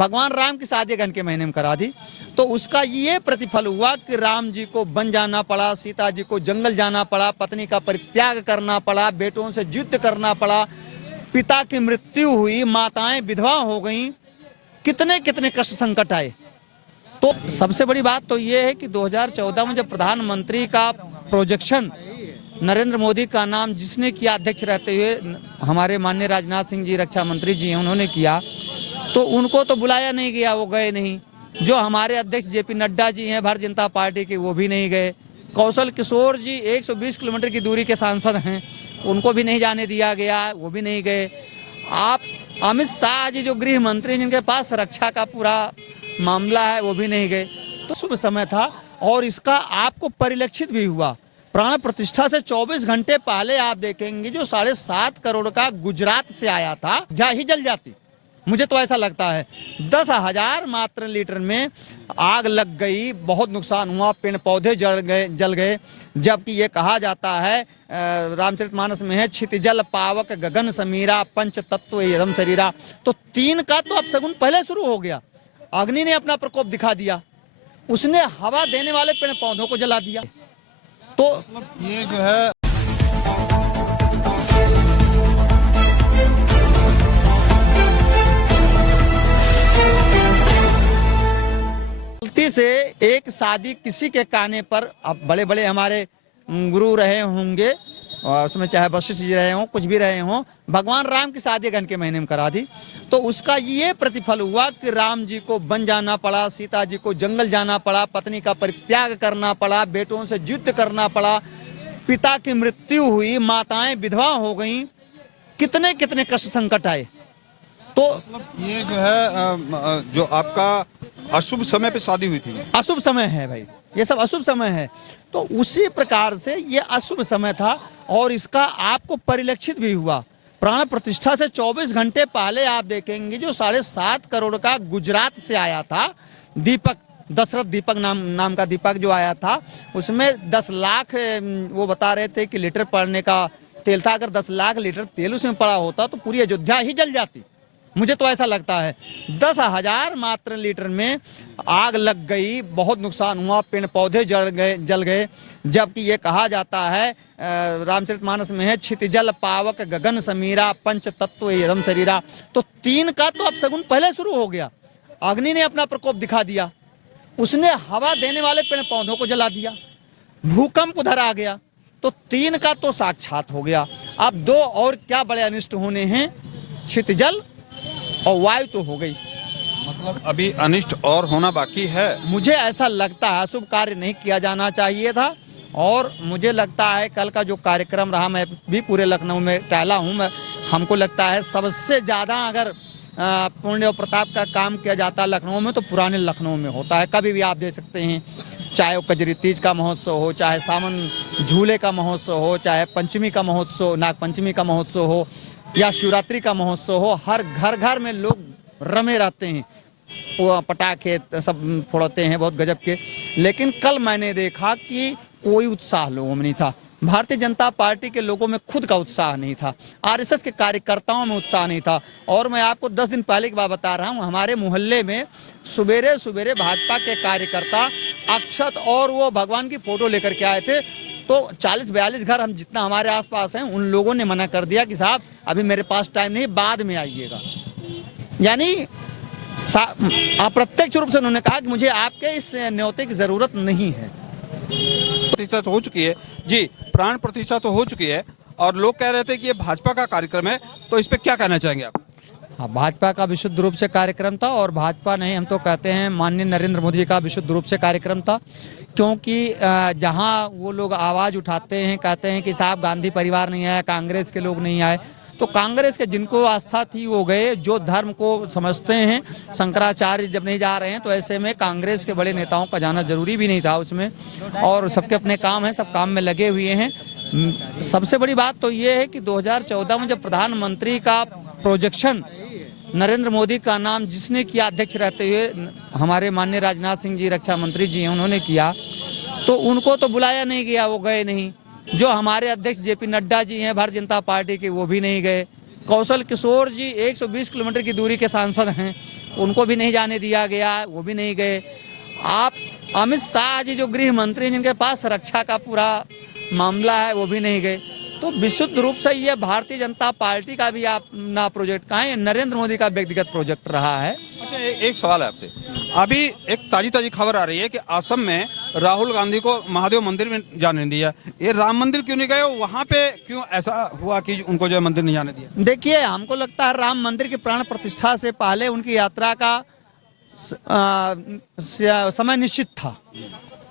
भगवान राम की शादी अगहन के महीने में करा दी, तो उसका ये प्रतिफल हुआ कि राम जी को वन जाना पड़ा, सीता जी को जंगल जाना पड़ा, पत्नी का परित्याग करना पड़ा, बेटों से युद्ध करना पड़ा, पिता की मृत्यु हुई, माताएं विधवा हो गईं, कितने कितने कष्ट संकट आए। तो सबसे बड़ी बात तो ये है कि 2014 में जब प्रधानमंत्री का प्रोजेक्शन नरेंद्र मोदी का नाम जिसने किया अध्यक्ष रहते हुए, हमारे माननीय राजनाथ सिंह जी रक्षा मंत्री जी हैं, उन्होंने किया, तो उनको तो बुलाया नहीं गया, वो गए नहीं। जो हमारे अध्यक्ष जेपी नड्डा जी हैं भारतीय जनता पार्टी के, वो भी नहीं गए। कौशल किशोर जी 120 किलोमीटर की दूरी के सांसद हैं, उनको भी नहीं जाने दिया गया, वो भी नहीं गए। आप अमित शाह जी जो गृह मंत्री, जिनके पास रक्षा का पूरा मामला है, वो भी नहीं गए। तो शुभ समय था और इसका आपको परिलक्षित भी हुआ। प्राण प्रतिष्ठा से 24 घंटे पहले आप देखेंगे जो 7.5 करोड़ का गुजरात से आया था, क्या ही जल जाती। मुझे तो ऐसा लगता है 10,000 मात्र लीटर में आग लग गई, बहुत नुकसान हुआ, पेड़ पौधे जल गए। जबकि ये कहा जाता है रामचरितमानस में है, क्षितिजल पावक गगन समीरा पंच तत्व एदम शरीरा। तो 3 का तो अब शगुन पहले शुरू हो गया। अग्नि ने अपना प्रकोप दिखा दिया, उसने हवा देने वाले पेड़ पौधों को जला दिया। तो ये जो है से एक शादी किसी के कहने पर, अब बड़े बड़े हमारे गुरु रहे होंगे और उसमें चाहे वशिष्ठ जी रहे हों, कुछ भी रहे हों, भगवान राम की शादी अगहन के महीने में करा दी, तो उसका ये प्रतिफल हुआ कि राम जी को वन जाना पड़ा, सीता जी को जंगल जाना पड़ा, पत्नी का परित्याग करना पड़ा, बेटों से युद्ध करना पड़ा, पिता की मृत्यु हुई, माताएं विधवा हो गईं, कितने कितने कष्ट संकट आए। तो ये जो है जो आपका अशुभ समय पे शादी हुई थी, अशुभ समय है भाई, ये सब अशुभ समय है। तो उसी प्रकार से ये अशुभ समय था और इसका आपको परिलक्षित भी हुआ। प्राण प्रतिष्ठा से 24 घंटे पहले आप देखेंगे जो 7.5 करोड़ का गुजरात से आया था दीपक, दशरथ दीपक नाम का दीपक जो आया था, उसमें 10 लाख वो बता रहे थे कि लीटर पड़ने का तेल था। अगर 10 लाख लीटर तेल उसमें पड़ा होता तो पूरी अयोध्या ही जल जाती। मुझे तो ऐसा लगता है 10,000 मात्र लीटर में आग लग गई, बहुत नुकसान हुआ, पेड़ पौधे जल गए। जबकि ये कहा जाता है रामचरितमानस में है, क्षितिजल पावक गगन समीरा पंच तत्व एदम शरीरा। तो 3 का तो अब शगुन पहले शुरू हो गया। अग्नि ने अपना प्रकोप दिखा दिया, उसने हवा देने वाले पेड़ पौधों को जला दिया, भूकंप उधर आ गया। तो 3 का तो साक्षात हो गया। अब 2 और क्या बड़े अनिष्ट होने हैं, क्षितिजल और वायु तो हो गई। मतलब अभी अनिष्ट और होना बाकी है। मुझे ऐसा लगता है शुभ कार्य नहीं किया जाना चाहिए था। और मुझे लगता है कल का जो कार्यक्रम रहा, मैं भी पूरे लखनऊ में टहला हूँ, मैं हमको लगता है सबसे ज़्यादा अगर पुण्य और प्रताप का काम किया जाता है लखनऊ में तो पुराने लखनऊ में होता है। कभी भी आप देख सकते हैं, चाहे वो कजरी तीज का महोत्सव हो, चाहे सावन झूले का महोत्सव हो, चाहे पंचमी का महोत्सव, नाग पंचमी का महोत्सव हो, या शिवरात्रि का महोत्सव हो, हर घर घर में लोग रमे रहते हैं, पटाखे सब फोड़ते हैं बहुत गजब के। लेकिन कल मैंने देखा कि कोई उत्साह लोगों में नहीं था। भारतीय जनता पार्टी के लोगों में खुद का उत्साह नहीं था, आरएसएस के कार्यकर्ताओं में उत्साह नहीं था। और मैं आपको 10 दिन पहले की बात बता रहा हूँ, हमारे मोहल्ले में सुबेरे सुबेरे भाजपा के कार्यकर्ता अक्षत और वो भगवान की फोटो लेकर के आए थे। तो 40-42 घर हम जितना हमारे आसपास हैं, उन लोगों ने मना कर दिया कि साहब अभी मेरे पास टाइम नहीं, बाद में आइएगा। यानी अप्रत्यक्ष रूप से उन्होंने कहा कि मुझे आपके इस न्योते की जरूरत नहीं है। प्रतिष्ठा तो हो चुकी है जी, प्राण प्रतिष्ठा तो हो चुकी है और लोग कह रहे थे कि ये भाजपा का कार्यक्रम है, तो इस पे क्या कहना चाहेंगे आप? हाँ, भाजपा का विशुद्ध रूप से कार्यक्रम था और भाजपा नहीं, हम तो कहते हैं माननीय नरेंद्र मोदी का विशुद्ध रूप से कार्यक्रम था। क्योंकि जहां वो लोग आवाज़ उठाते हैं, कहते हैं कि साहब गांधी परिवार नहीं आया, कांग्रेस के लोग नहीं आए, तो कांग्रेस के जिनको आस्था थी वो गए, जो धर्म को समझते हैं, शंकराचार्य जब नहीं जा रहे हैं तो ऐसे में कांग्रेस के बड़े नेताओं का जाना जरूरी भी नहीं था उसमें। और सबके अपने काम हैं, सब काम में लगे हुए हैं। सबसे बड़ी बात तो ये है कि 2014 में जब प्रधानमंत्री का प्रोजेक्शन नरेंद्र मोदी का नाम जिसने किया अध्यक्ष रहते हुए, हमारे माननीय राजनाथ सिंह जी रक्षा मंत्री जी हैं, उन्होंने किया, तो उनको तो बुलाया नहीं गया, वो गए नहीं। जो हमारे अध्यक्ष जेपी नड्डा जी हैं भारतीय जनता पार्टी के, वो भी नहीं गए। कौशल किशोर जी 120 किलोमीटर की दूरी के सांसद हैं, उनको भी नहीं जाने दिया गया, वो भी नहीं गए। आप अमित शाह जी जो गृह मंत्री हैं, जिनके पास रक्षा का पूरा मामला है, वो भी नहीं गए। तो विशुद्ध रूप से ये भारतीय जनता पार्टी का भी अपना प्रोजेक्ट कहाँ है, नरेंद्र मोदी का व्यक्तिगत प्रोजेक्ट रहा है। अच्छा, एक सवाल है आपसे। अभी एक ताजी खबर आ रही है कि असम में राहुल गांधी को महादेव मंदिर में जाने नहीं दिया। ये राम मंदिर क्यों नहीं गए, वहां पे क्यों ऐसा हुआ कि उनको जो है मंदिर नहीं जाने दिया? देखिए, हमको लगता है राम मंदिर की प्राण प्रतिष्ठा से पहले उनकी यात्रा का समय निश्चित था।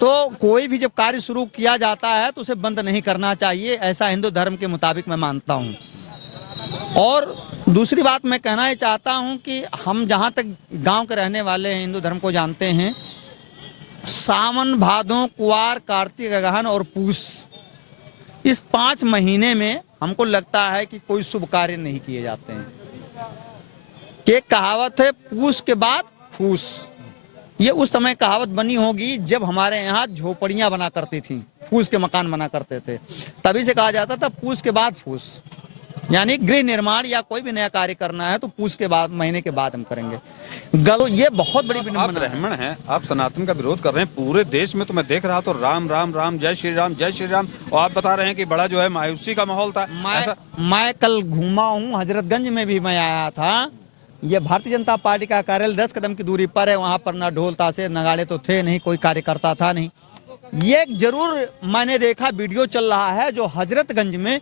तो कोई भी जब कार्य शुरू किया जाता है तो उसे बंद नहीं करना चाहिए, ऐसा हिंदू धर्म के मुताबिक मैं मानता हूँ। और दूसरी बात मैं कहना ये चाहता हूँ कि हम जहाँ तक गांव के रहने वाले हैं, हिंदू धर्म को जानते हैं, सावन, भादों, कुआर, कार्तिक, अगहन और पूस, इस 5 महीने में हमको लगता है कि कोई शुभ कार्य नहीं किए जाते हैं। एक कहावत है, पूस के बाद फूस। ये उस समय कहावत बनी होगी जब हमारे यहाँ झोपड़ियां बना करती थी, फूस के मकान बना करते थे, तभी से कहा जाता था पूस के बाद फूस। यानी गृह निर्माण या कोई भी नया कार्य करना है तो पूस के बाद, महीने के बाद हम करेंगे। ये बहुत बड़ी आप ब्राह्मण हैं, आप सनातन का विरोध कर रहे हैं पूरे देश में, तो मैं देख रहा तो राम राम राम, जय श्री राम, जय श्री राम, और आप बता रहे हैं कि बड़ा जो है मायूसी का माहौल था। मैं कल घूमा हूँ, हजरतगंज में भी मैं आया था। ये भारतीय जनता पार्टी का कार्यालय 10 कदम की दूरी पर है, वहाँ पर ना ढोल ताशे नगाड़े तो थे नहीं, कोई कार्यकर्ता था नहीं। ये जरूर मैंने देखा वीडियो चल रहा है जो हजरतगंज में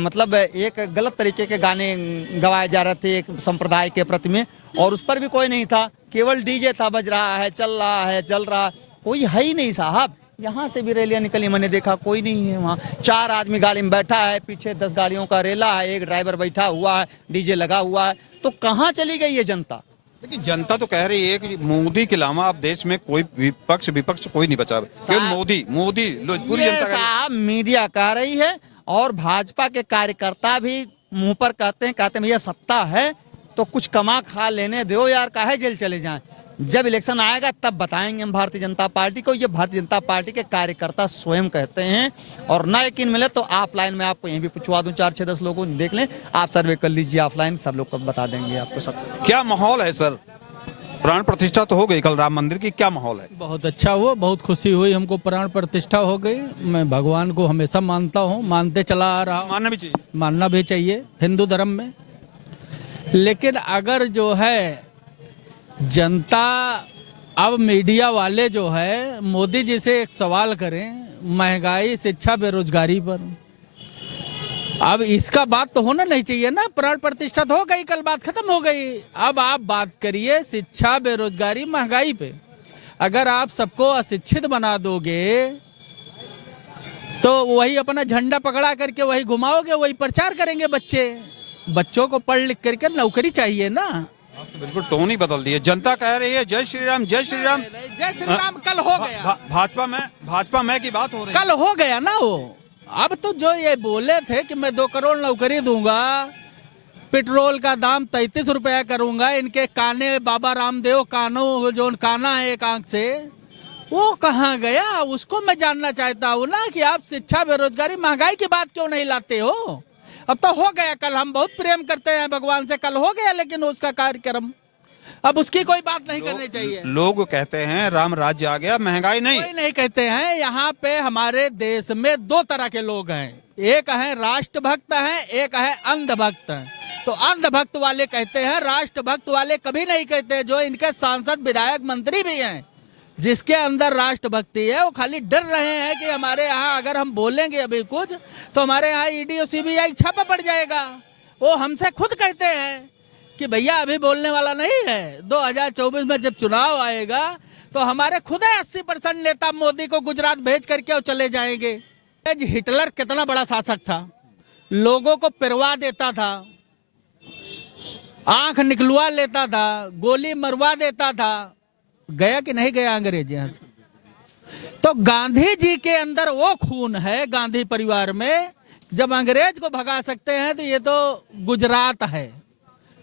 मतलब एक गलत तरीके के गाने गवाए जा रहे थे एक संप्रदाय के प्रति में, और उस पर भी कोई नहीं था, केवल डीजे था, बज रहा है, चल रहा है, चल रहा, कोई है ही नहीं साहब। यहाँ से भी रैलियां निकली, मैंने देखा कोई नहीं है वहाँ। 4 आदमी गाड़ी में बैठा है, पीछे 10 गाड़ियों का रेला है, एक ड्राइवर बैठा हुआ है, डीजे लगा हुआ है। तो कहाँ चली गई ये जनता? लेकिन जनता तो कह रही है कि मोदी के अलावा अब देश में कोई विपक्ष कोई नहीं बचा, केवल मोदी पूरी जनता साहब मीडिया कह रही है, और भाजपा के कार्यकर्ता भी मुंह पर कहते हैं भैया सत्ता है तो कुछ कमा खा लेने दो यार, काहे जेल चले जाएं। जब इलेक्शन आएगा तब बताएंगे हम भारतीय जनता पार्टी को। ये भारतीय जनता पार्टी के कार्यकर्ता स्वयं कहते हैं, और ना यकीन मिले तो ऑफलाइन में आपको यहीं भी पूछवा दूं, 4-6-10 लोगों को देख लें, आप सर्वे कर लीजिए ऑफलाइन, सब लोग को बता देंगे आपको सब। क्या माहौल है सर? प्राण प्रतिष्ठा तो हो गई कल राम मंदिर की, क्या माहौल है? बहुत अच्छा हुआ, बहुत खुशी हुई हमको, प्राण प्रतिष्ठा हो गई। मैं भगवान को हमेशा मानता हूँ, मानते चला आ रहा हूँ। मानना भी चाहिए हिंदू धर्म में। लेकिन अगर जो है जनता, अब मीडिया वाले जो है मोदी जी से एक सवाल करें महंगाई, शिक्षा, बेरोजगारी पर, अब इसका बात तो होना नहीं चाहिए ना। प्राण प्रतिष्ठा तो हो गई, कल बात खत्म हो गई। अब आप बात करिए शिक्षा, बेरोजगारी, महंगाई पे। अगर आप सबको अशिक्षित बना दोगे तो वही अपना झंडा पकड़ा करके वही घुमाओगे, वही प्रचार करेंगे बच्चों को पढ़ लिख करके नौकरी चाहिए ना। बिल्कुल टोन ही बदल दिए। जनता कह रही है जय श्री राम, जय श्री राम, जय श्री राम। कल हो गया भाजपा में की बात हो रही है, कल हो गया ना वो। अब तो जो ये बोले थे कि मैं 2 करोड़ नौकरी दूंगा, पेट्रोल का दाम 33 रुपया करूंगा, इनके काने बाबा रामदेव कानों जो काना है एक आंख से, वो कहाँ गया? उसको मैं जानना चाहता हूँ ना कि आप शिक्षा, बेरोजगारी, महंगाई की बात क्यों नहीं लाते हो? अब तो हो गया, कल हम बहुत प्रेम करते हैं भगवान से, कल हो गया, लेकिन उसका कार्यक्रम अब उसकी कोई बात नहीं करनी चाहिए। लोग कहते हैं राम राज्य आ गया, महंगाई नहीं। कोई नहीं कहते हैं। यहाँ पे हमारे देश में 2 तरह के लोग हैं, एक है राष्ट्रभक्त हैं, एक है अंधभक्त हैं। तो अंधभक्त वाले कहते हैं, राष्ट्रभक्त वाले कभी नहीं कहते। जो इनके सांसद, विधायक, मंत्री भी हैं, जिसके अंदर राष्ट्रभक्ति है, वो खाली डर रहे हैं कि हमारे यहाँ अगर हम बोलेंगे अभी कुछ तो हमारे यहाँ ईडी और सीबीआई छापा पड़ जाएगा। वो हमसे खुद कहते हैं कि भैया अभी बोलने वाला नहीं है, 2024 में जब चुनाव आएगा तो हमारे खुद 80% नेता मोदी को गुजरात भेज करके और चले जाएंगे। हिटलर कितना बड़ा शासक था, लोगों को पिरवा देता था, आंख निकलवा लेता था, गोली मरवा देता था। गया कि नहीं गया अंग्रेज यहाँ से? तो गांधी जी के अंदर वो खून है, गांधी परिवार में। जब अंग्रेज को भगा सकते हैं तो ये तो गुजरात है,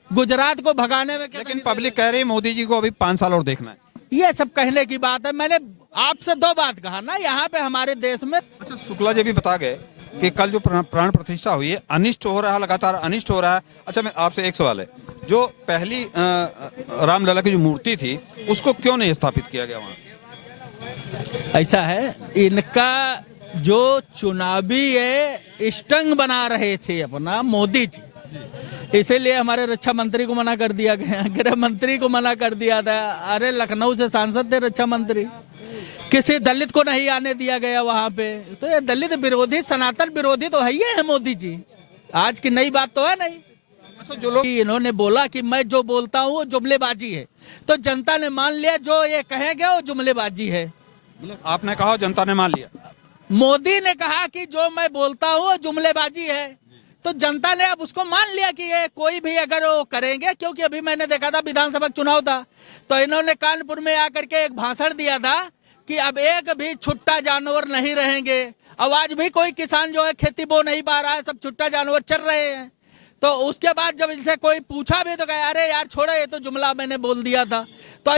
गुजरात को भगाने में। लेकिन पब्लिक कह रही है मोदी जी को अभी 5 साल और देखना है। ये सब कहने की बात है। मैंने आपसे 2 बात कहा ना, यहाँ पे हमारे देश में। अच्छा, शुक्ला जी भी बता गए कि कल जो प्राण प्रतिष्ठा हुई है, अनिष्ट हो रहा है, लगातार अनिष्ट हो रहा है। अच्छा, मैं आपसे एक सवाल है, जो पहली रामलला की जो मूर्ति थी उसको क्यों नहीं स्थापित किया गया वहाँ? ऐसा है, इनका जो चुनावी स्टंग बना रहे थे अपना मोदी जी, इसीलिए हमारे रक्षा मंत्री को मना कर दिया गया, गृह मंत्री को मना कर दिया था। अरे लखनऊ से सांसद थे रक्षा मंत्री, किसी दलित को नहीं आने दिया गया वहां पे। तो ये दलित विरोधी, सनातन विरोधी तो है ही है मोदी जी, आज की नई बात तो है नहीं। अच्छा, जो लोग इन्होंने बोला कि मैं जो बोलता हूँ वो जुमलेबाजी है, तो जनता ने मान लिया जो ये कहेंगे वो जुमलेबाजी है। आपने कहा, जनता ने मान लिया। मोदी ने कहा कि जो मैं बोलता हूँ वो जुमलेबाजी है, तो जनता ने अब उसको मान लिया कि ये कोई भी अगर वो करेंगे। क्योंकि अभी मैंने देखा था विधानसभा चुनाव था, तो इन्होंने कानपुर में आकर के एक भाषण दिया था कि अब एक भी छुट्टा जानवर नहीं रहेंगे। अब आज भी कोई किसान जो है खेती बो नहीं पा रहा है, सब छुट्टा जानवर चल रहे हैं। तो उसके बाद जब इनसे कोई पूछा भी तो कहा अरे यार छोड़ो, ये तो जुमला मैंने बोल दिया था। तो